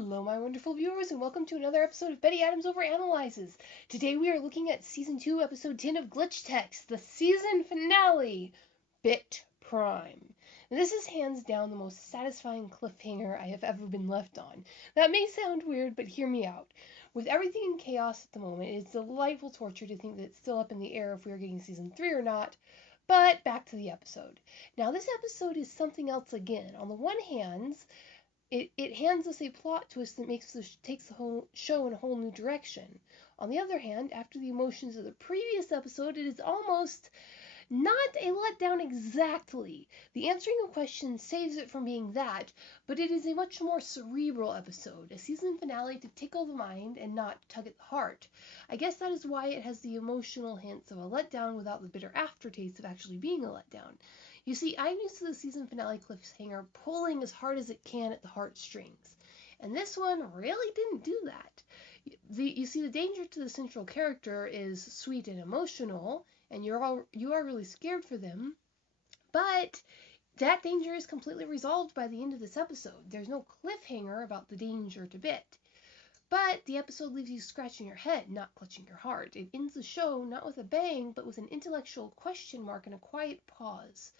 Hello, my wonderful viewers, and welcome to another episode of Betty Adams Overanalyzes. Today we are looking at Season 2, Episode 10 of Glitch Text, the season finale, BITT Prime. Now, this is hands down the most satisfying cliffhanger I have ever been left on. That may sound weird, but hear me out. With everything in chaos at the moment, it is delightful torture to think that it's still up in the air if we are getting Season 3 or not. But back to the episode. Now, this episode is something else again. On the one hand, it hands us a plot twist that takes the whole show in a whole new direction. On the other hand, after the emotions of the previous episode, it is almost not a letdown exactly. The answering of questions saves it from being that, but it is a much more cerebral episode, a season finale to tickle the mind and not tug at the heart. I guess that is why it has the emotional hints of a letdown without the bitter aftertaste of actually being a letdown. You see, I'm used to the season finale cliffhanger pulling as hard as it can at the heartstrings, and this one really didn't do that. You see, the danger to the central character is sweet and emotional, and you are really scared for them, but that danger is completely resolved by the end of this episode. There's no cliffhanger about the danger to BITT. But the episode leaves you scratching your head, not clutching your heart. It ends the show not with a bang, but with an intellectual question mark and a quiet pause.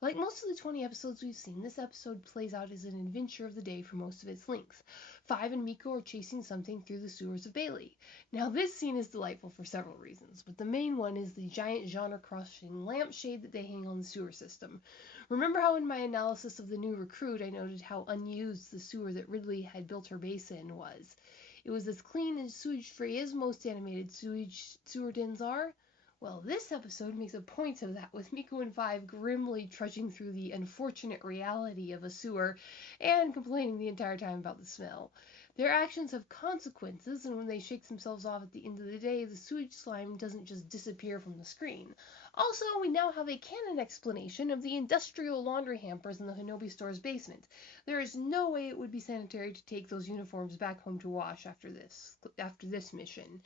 Like most of the 20 episodes we've seen, this episode plays out as an adventure of the day for most of its length. Five and Me-K.O are chasing something through the sewers of Bailey. Now, this scene is delightful for several reasons, but the main one is the giant genre-crossing lampshade that they hang on the sewer system. Remember how in my analysis of the new recruit I noted how unused the sewer that Ridley had built her base in was? It was as clean and sewage-free as most animated sewer dens are. Well, this episode makes a point of that, with Me-K.O and Five grimly trudging through the unfortunate reality of a sewer and complaining the entire time about the smell. Their actions have consequences, and when they shake themselves off at the end of the day, the sewage slime doesn't just disappear from the screen. Also, we now have a canon explanation of the industrial laundry hampers in the Hinobi store's basement. There is no way it would be sanitary to take those uniforms back home to wash after this mission.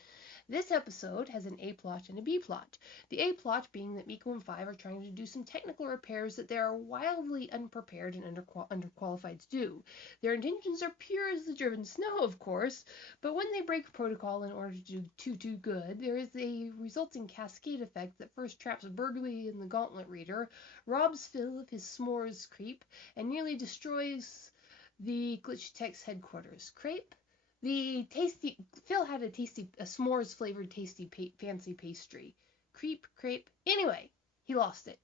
This episode has an A plot and a B plot. The A plot being that Me-K.O and Five are trying to do some technical repairs that they are wildly unprepared and underqualified to do. Their intentions are pure as the driven snow, of course, but when they break protocol in order to do too good, there is a resulting cascade effect that first traps Burgley in the Gauntlet Reader, robs Phil of his s'mores crepe, and nearly destroys the Glitch Text headquarters. Crepe? Phil had a s'mores flavored fancy pastry. Crepe. Anyway, he lost it.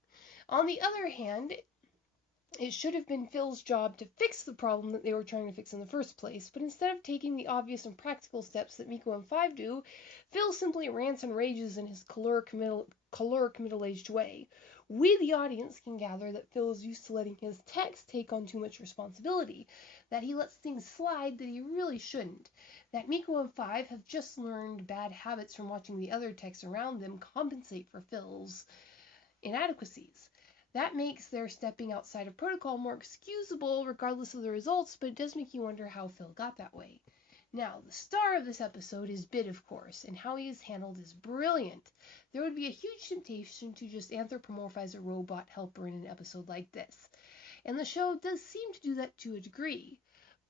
On the other hand, it should have been Phil's job to fix the problem that they were trying to fix in the first place, but instead of taking the obvious and practical steps that Me-K.O and Five do, Phil simply rants and rages in his choleric middle-aged way. We, the audience, can gather that Phil is used to letting his text take on too much responsibility, that he lets things slide that he really shouldn't, that Me-K.O and Five have just learned bad habits from watching the other texts around them compensate for Phil's inadequacies. That makes their stepping outside of protocol more excusable regardless of the results, but it does make you wonder how Phil got that way. Now, the star of this episode is BITT, of course, and how he is handled is brilliant. There would be a huge temptation to just anthropomorphize a robot helper in an episode like this, and the show does seem to do that to a degree.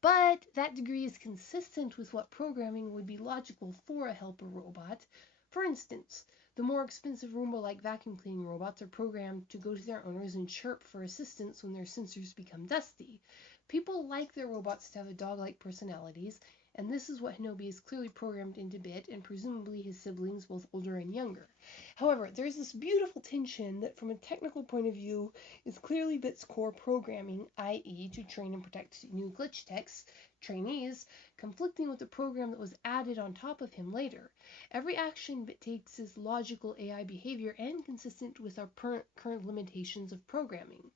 But that degree is consistent with what programming would be logical for a helper robot. For instance, the more expensive Roomba-like vacuum cleaning robots are programmed to go to their owners and chirp for assistance when their sensors become dusty. People like their robots to have dog-like personalities, and this is what Hinobi is clearly programmed into BITT, and presumably his siblings, both older and younger. However, there's this beautiful tension that from a technical point of view is clearly BITT's core programming, i.e. to train and protect new glitch techs, trainees, conflicting with the program that was added on top of him later. Every action BITT takes is logical AI behavior and consistent with our current limitations of programming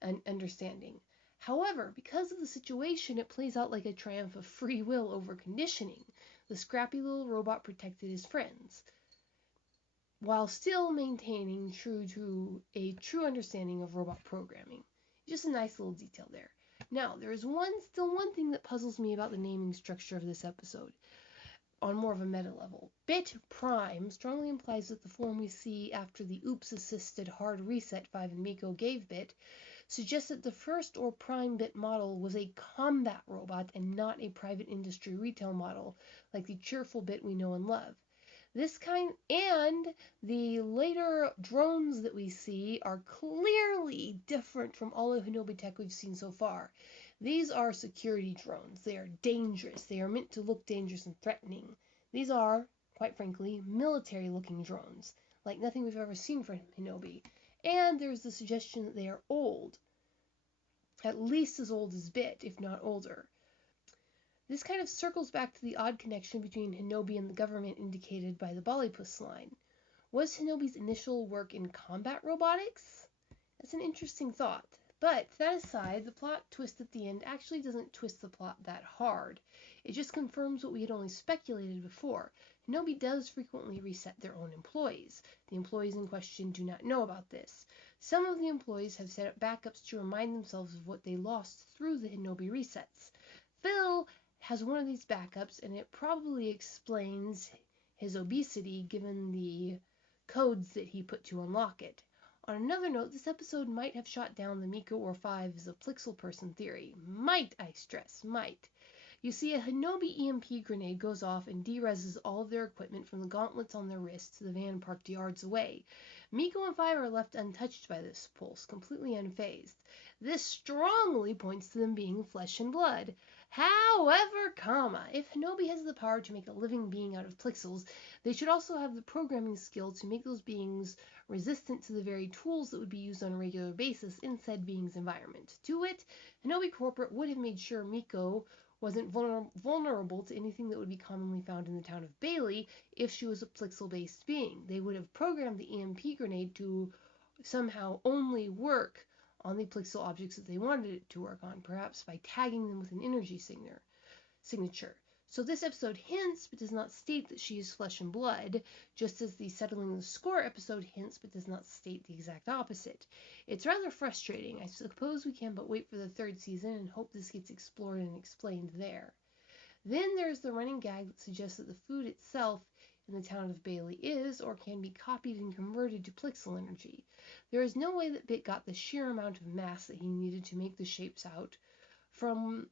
and understanding. However, because of the situation, it plays out like a triumph of free will over conditioning. The scrappy little robot protected his friends, while still maintaining a true understanding of robot programming. Just a nice little detail there. Now, there is still one thing that puzzles me about the naming structure of this episode, on more of a meta level. BITT Prime strongly implies that the form we see after the oops-assisted hard reset Five and Me-K.O gave BITT suggests that the first or prime BITT model was a combat robot and not a private industry retail model like the cheerful BITT we know and love. This kind and the later drones that we see are clearly different from all of Hinobi tech we've seen so far. These are security drones. They are dangerous. They are meant to look dangerous and threatening. These are, quite frankly, military-looking drones, like nothing we've ever seen from Hinobi. And there's the suggestion that they are old, at least as old as BITT, if not older. This kind of circles back to the odd connection between Hinobi and the government indicated by the Bollypus line. Was Hinobi's initial work in combat robotics? That's an interesting thought. But that aside, the plot twist at the end actually doesn't twist the plot that hard. It just confirms what we had only speculated before. Hinobi does frequently reset their own employees. The employees in question do not know about this. Some of the employees have set up backups to remind themselves of what they lost through the Hinobi resets. Phil has one of these backups, and it probably explains his obesity given the codes that he put to unlock it. On another note, this episode might have shot down the Me-K.O or 5 as a Plixel person theory. Might, I stress, might. You see, a Hinobi EMP grenade goes off and de-reses all of their equipment from the gauntlets on their wrists to the van parked yards away. Me-K.O and 5 are left untouched by this pulse, completely unfazed. This strongly points to them being flesh and blood. However, if Hinobi has the power to make a living being out of Plixels, they should also have the programming skill to make those beings resistant to the very tools that would be used on a regular basis in said being's environment. To wit, Hinobi Corporate would have made sure Me-K.O wasn't vulnerable to anything that would be commonly found in the town of Bailey if she was a Plixel-based being. They would have programmed the EMP grenade to somehow only work on the Plixel objects that they wanted it to work on, perhaps by tagging them with an energy signature. So this episode hints but does not state that she is flesh and blood, just as the Settling the Score episode hints but does not state the exact opposite. It's rather frustrating. I suppose we can but wait for the third season and hope this gets explored and explained there. Then there's the running gag that suggests that the food itself in the town of Bailey is or can be copied and converted to Plixel energy. There is no way that BITT got the sheer amount of mass that he needed to make the shapes out from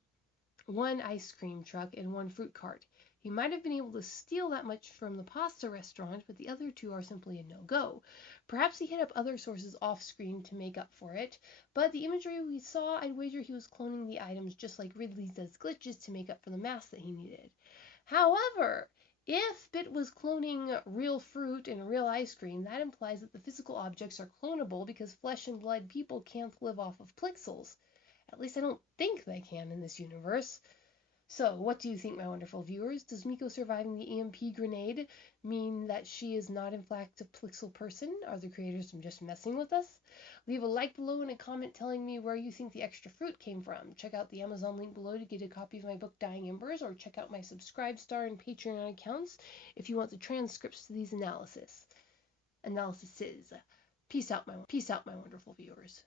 one ice cream truck and one fruit cart. He might have been able to steal that much from the pasta restaurant, but the other two are simply a no-go. Perhaps he hit up other sources off-screen to make up for it, but the imagery we saw, I'd wager he was cloning the items just like Ridley does glitches to make up for the mass that he needed. However, if BITT was cloning real fruit and real ice cream, that implies that the physical objects are clonable because flesh and blood people can't live off of Plixels. At least I don't think they can in this universe. So, what do you think, my wonderful viewers? Does Me-K.O surviving the EMP grenade mean that she is not in fact a Plixel person? Are the creators just messing with us? Leave a like below and a comment telling me where you think the extra fruit came from. Check out the Amazon link below to get a copy of my book Dying Embers, or check out my Subscribestar and Patreon accounts if you want the transcripts to these analyses. Peace out, my wonderful viewers.